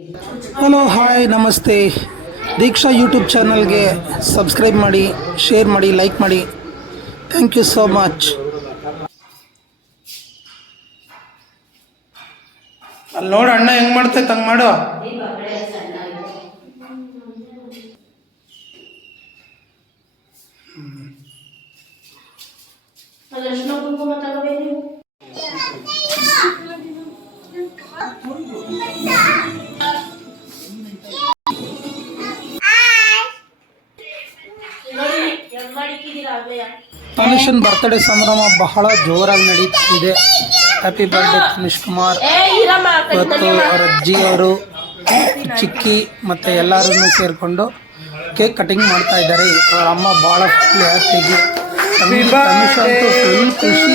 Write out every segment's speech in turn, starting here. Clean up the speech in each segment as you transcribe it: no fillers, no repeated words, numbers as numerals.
Hello hi ನಮಸ್ತೆ. Deeksha YouTube ಚಾನಲ್ಗೆ subscribe ಮಾಡಿ, ಶೇರ್ ಮಾಡಿ, ಲೈಕ್ ಮಾಡಿ. Thank you so much. ಅಲ್ಲಿ ನೋಡು ಅಣ್ಣ ಹೆಂಗೆ ಮಾಡ್ತೈತೆ ಹಂಗೆ ಮಾಡು. ತನಿಷನ್ ಬರ್ತ್ಡೇ ಸಂಭ್ರಮ ಬಹಳ ಜೋರಾಗಿ ನಡೀತಾ ಇದೆ. Happy birthday Tanish Kumar. ಇವತ್ತು ಅವರ ಅಜ್ಜಿಯವರು, ಚಿಕ್ಕಿ ಮತ್ತು ಎಲ್ಲರೂ ಸೇರಿಕೊಂಡು ಕೇಕ್ ಕಟಿಂಗ್ ಮಾಡ್ತಾ ಇದ್ದಾರೆ. ಅವರ ಅಮ್ಮ ಭಾಳ ಫುಲ್ ಹ್ಯಾಪಿಯಾಗಿ ತನಿಷ್ ಅಂತೂ ಫುಲ್ ಖುಷಿ,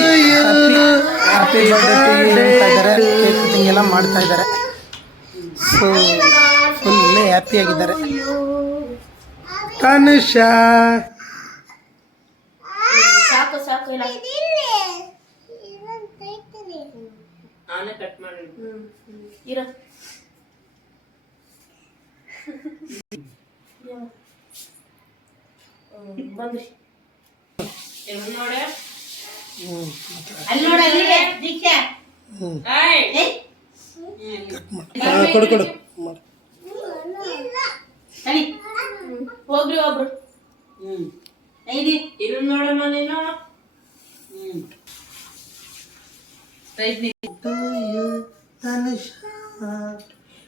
ಹ್ಯಾಪಿ ಬರ್ತ್ಡೇ ಹೇಳ್ತಾ ಇದ್ದಾರೆ. ಕೇಕ್ ಕಟಿಂಗ್ ಎಲ್ಲ ಮಾಡ್ತಾ ಇದ್ದಾರೆ. So full ಹ್ಯಾಪಿಯಾಗಿದ್ದಾರೆ. ತನಿಷ ಸಾಕು ಇಲ್ಲ ನಾನೇ ಕಟ್ ಮಾಡಿ ಇರ ಬಂದ್ರಿ ನೋಡೆ ಅಲ್ಲಿ ನೋಡ ಅಲ್ಲಿಗೆ ದೀಕ್ಷಾ ಕೊಡು ಕೊಡು ತಡಿ ಹೋಗ್ರಿ ಒಬ್ರು ಐದಿ ಇರು ನೋಡಮ್ಮ ನೀನು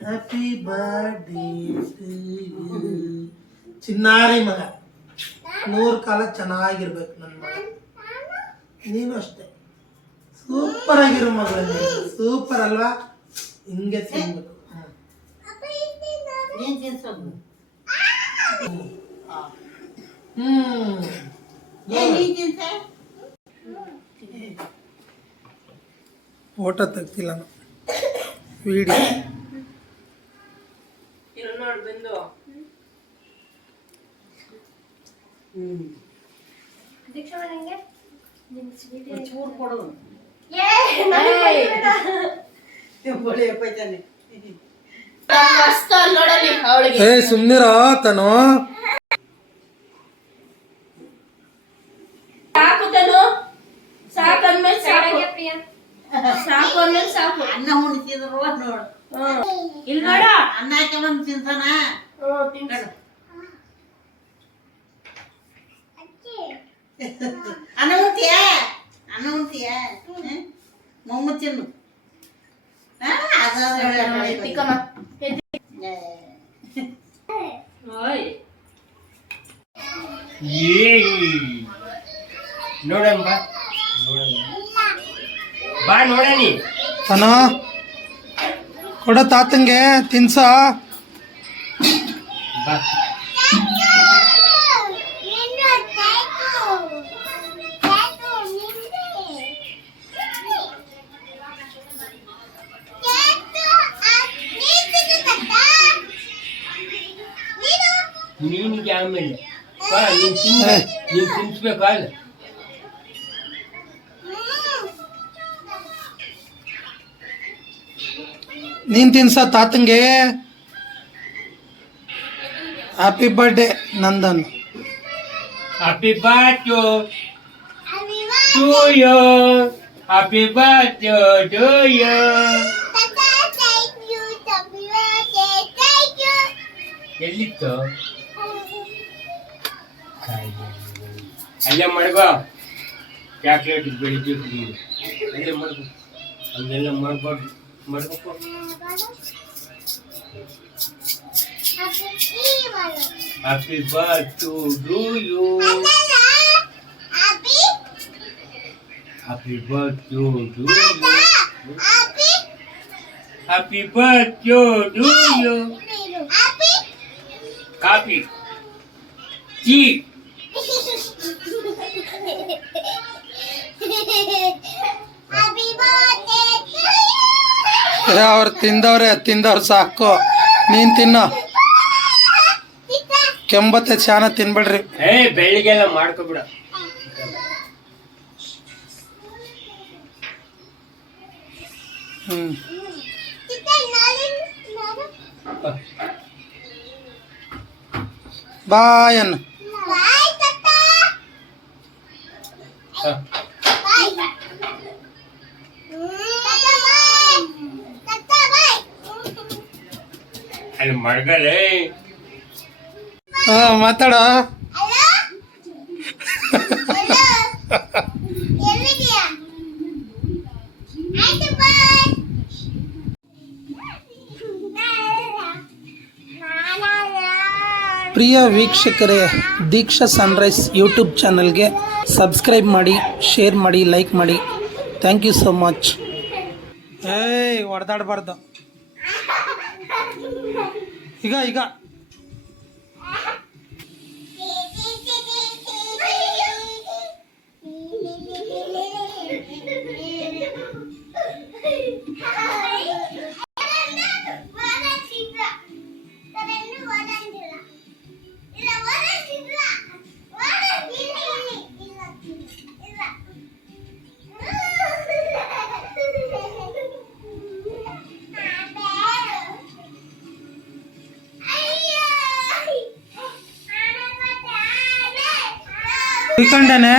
ಹ್ಯಾಪಿ ಬರ್ಡೇ ಚಿನ್ನಾರಿ ಮಗ, 100 ಕಾಲ ಚೆನ್ನಾಗಿರ್ಬೇಕು ನನ್ನ ಮಗ. ನೀನು ಅಷ್ಟೇ ಸೂಪರ್ ಆಗಿರೋ ಮಗಳು, ಸೂಪರ್ ಅಲ್ವಾ? ಹಿಂಗೆ ತಿನ್ಬೇಕು. ಫೋಟೋ ತೆಗ್ತಿಲ್ಲ ವಿಡಿಯೋ. ನೋಡಿ ಬಂದು ಚೂರು ಕೊಡು ಏ ಸುಮ್ನಿರ ತನು. ಸಾಕು ಅಂದ್ಮೇಲೆ ಸಾಕು ಅನ್ನ ಉಣಿಸಿದ್ರು ನೋಡು. ಇಲ್ಲಿ ನೋಡ ಅನ್ನ ಹಾಕಿ ಬಂದು ತಿಂತಾನ. ಅನ್ನ ಉಣ್ತೀಯ ಮೊಮ್ಮ ತಿನ್ನು. ನೋಡಮ್ಮ ಬಾ ನೋಡನಿ ತನು ಕೊಡ ತಾತಂಗೆ ತಿನ್ಸ. ಬಾ ನೀನಿಗೆ ಆಮೇಲೆ ನೀನು ತಿನ್ಸ್ಬೇಕು ಅಲ್ಲ. ನೀನ್ ತಿನ್ಸ ತಾತಂಗೆ. Happy birthday Nandan. Happy birthday to you. Happy birthday to you. ಎಲ್ಲಿತ್ತು ಅಲ್ಲೇ ಮಾಡ್ಬಾ. ಚಾಕ್ಲೇಟ್ ಬೆಳಿತೀವಿ ಅಲ್ಲೇ ಮಾಡ್ಬೋ. ಅಲ್ಲೆಲ್ಲ ಮಾಡ್ಬಾರ್ದು ಮಾಡ್ಬೇಕು. Happy birthday to you. Happy birthday to you. Happy birthday to you. Coffee tea ಅವ್ರು ತಿಂದವ್ರು ಸಾಕು. ನೀನ್ ತಿನ್ನೋ ಕೆಂಬತ್ತೆ ಚಾನ ತಿನ್ಬೇಡ್ರಿ. ಬೆಳಿಗ್ಗೆಲ್ಲ ಮಾಡ್ಕೊಬಿಡ. ಬಾಯ್ ಅನ್ನು. ಹಾ. ಅಲ್ಲಿ ಮಡ್ಗಲೇ ಮಾತಾಡೋ. ಪ್ರಿಯ ವೀಕ್ಷಕರೇ, ದೀಕ್ಷಾ ಸನ್ರೈಸ್ ಯೂಟ್ಯೂಬ್ ಚಾನಲ್ಗೆ ಸಬ್ಸ್ಕ್ರೈಬ್ ಮಾಡಿ, ಶೇರ್ ಮಾಡಿ, ಲೈಕ್ ಮಾಡಿ. Thank you so much. ಏಯ್ ಹೊಡೆದಾಡಬಾರ್ದು. ಈಗ ಈಗ ಕುಯ್ಕೊಂಡೇನೆ.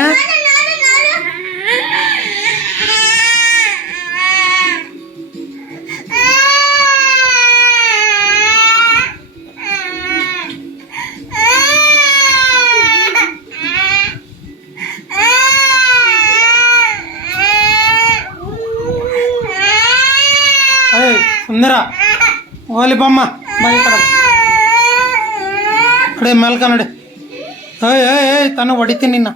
ಸುಂದರ ಓಲಿ ಬಮ್ಮ ಬಾಯಿ ಕಡೆ ಮೇಲ್ಕ ನೋಡಿ. ಏಯ್ ಏಯ್ ತಾನು ಹೊಡಿತೀನಿ ನಿನ್ನ.